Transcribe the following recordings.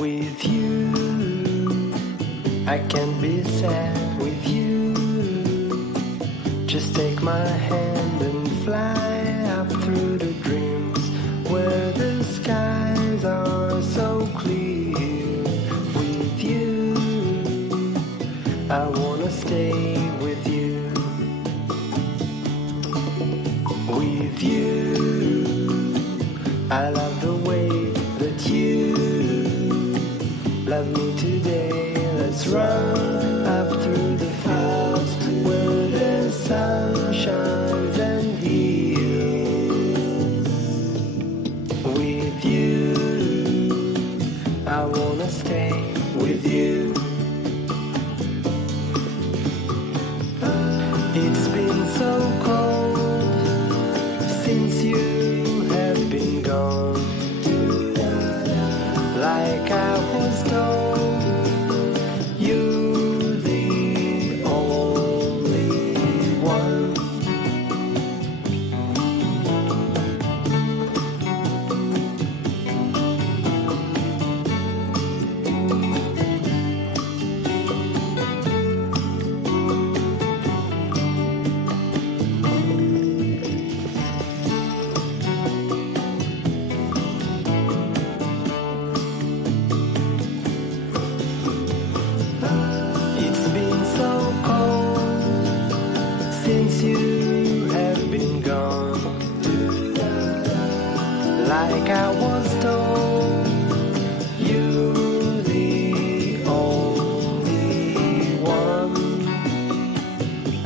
With you, I can't be sad with you. Just take my hand and fly up through the dreams where the skies are so clear. With you, I wanna stay with you. With you, I love the way that you love me today. Let's run up through the fields where the sun shines and heals. With you, I wanna stay with you. It's been so cold since you have been gone. Like I was told, you're the only one. It's been so cold since you have been gone. Like I was told, you're the only one.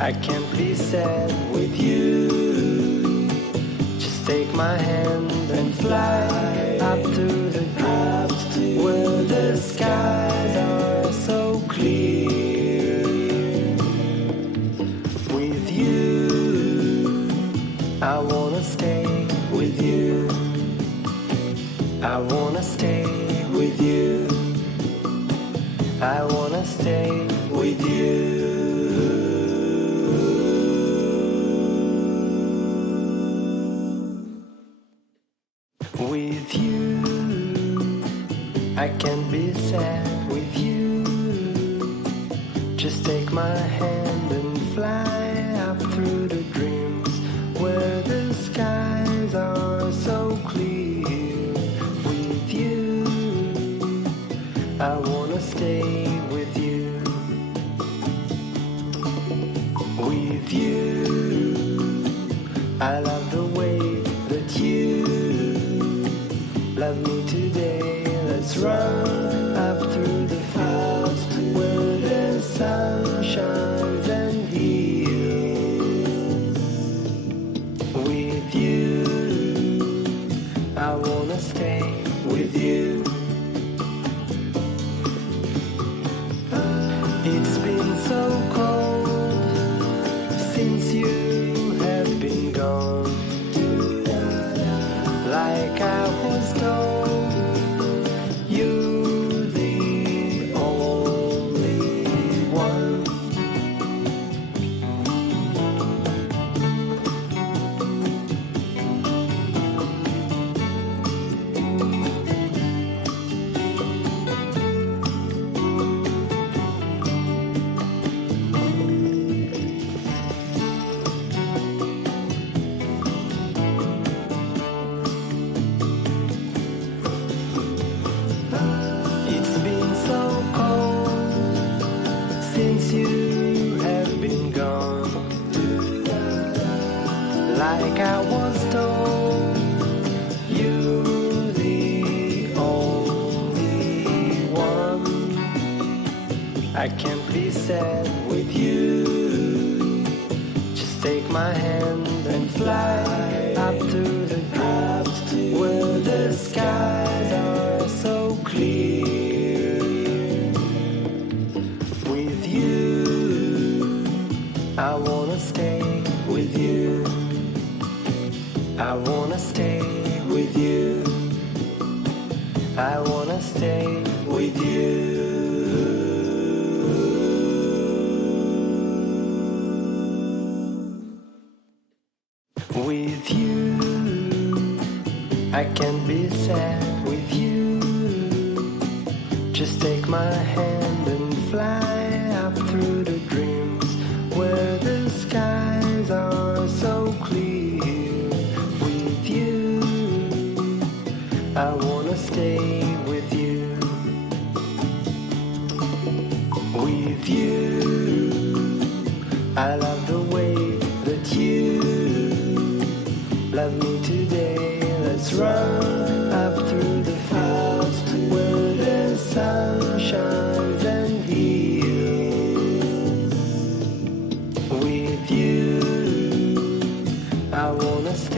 I can't be sad with you. Just take my hand and fly up to the dreams where the skies are so clear. With you, I wanna stay with you. I wanna stay with you. I wanna stay with you. With you, I can't be sad with you. Just take my hand and fly up through the dreams where the skies are so clear. With you, I wanna stay with you. With you, I love the way that you love me today. Let's run up through the fields where the sun shines and heals. With you, I wanna stay with you. It's been so cold since you have been gone. Like I was told, you're the only one. It's been so cold since you have been gone. Like I was told, you're the only one. I can't be sad with you. Just take my hand and fly up to the dreams where the skies are so clear. With you, I wanna stay with you. I wanna stay with you. I wanna stay with you. With you, I can't be sad with you. Just take my hand and fly up through the dreams where the skies are so clear. With you, I wanna stay with you. With you, I love